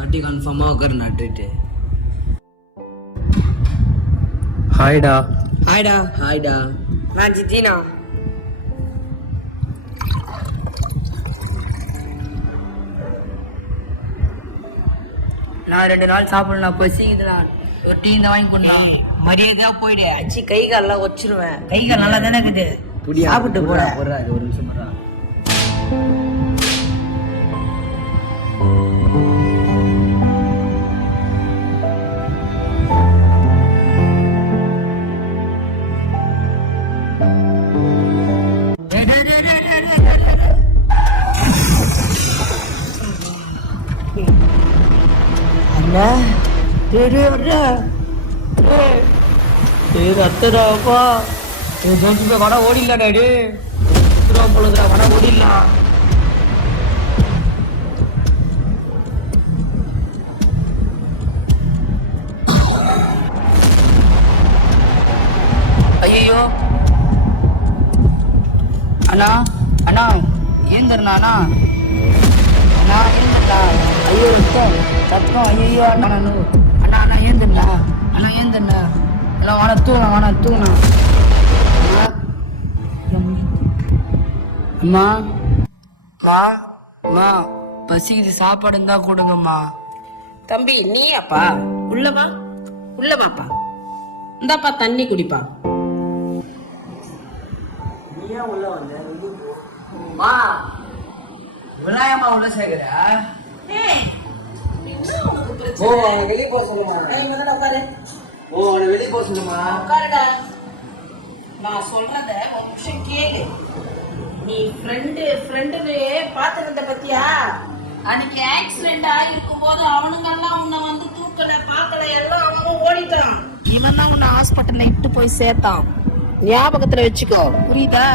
வாட்டி கன்ஃபார்மாக உட்காரு நட்டுட்டு. ஹாய்டா. ஹாய்டா. ஹாய்டா. நான் ஜித்தினா. நான் 2 நாள் சாப்பிடலாம், பசிக்குதுண்ணா. ஒரு டீ இந்த வாங்கி கொண்டா. மரியாதையாக போயிடு. அச்சி கை காலெல்லாம் வச்சிருவேன். கை கால் நல்லா தானே இருக்குது. சாப்பிட்டு போடா. ஒரு நிமிஷம் போடுறா. அண்ணா ரத்தடாப்பா வட ஓடிடலாம் டாடி. பொழுதுடா வட ஓடிடலாம். ஐயோ அண்ணா அண்ணா ஏந்தண்ணா அண்ணா அண்ணா ஏந்தண்ணா. ஐயோ ரத்தம் ரத்தம். ஐயோ அண்ணா அண்ணா அண்ணா அண்ணா ஏந்தண்ணா அண்ணா ஏந்தண்ணா. எல்லாம் வாணா தூங்கண்ணா. அம்மா மா மா பசிக்குது, சாப்பாடு இருந்தா கொடுங்கம்மா. தம்பி நீயாப்பா? உள்ளமாப்பா. இந்தாப்பா தண்ணி குடிப்பா. நீயா உள்ள வந்த? மா விநாயகமா உள்ள சேர்க்கிற? ஓ அவனை வெளியே போக சொல்லுமா. அவனை வெளியே போக சொல்லுமா. நான் சொல்றத ஒரு நிமிஷம் கேளு. நீ ஃப்ரெண்டுன்னு பாத்துருந்த பத்தியா? அன்னைக்கு ஆக்சிடென்ட் ஆகிருக்கும் போது அவனுங்கெல்லாம் உன்னை வந்து தூக்கல பார்க்கல, எல்லாம் அவனும் ஓடிட்டான். இவன் தான் உன்னை ஹாஸ்பிட்டல்ல இட்டு போய் சேர்த்தான். ஞாபகத்துல வச்சுக்கோ, புரியுதா?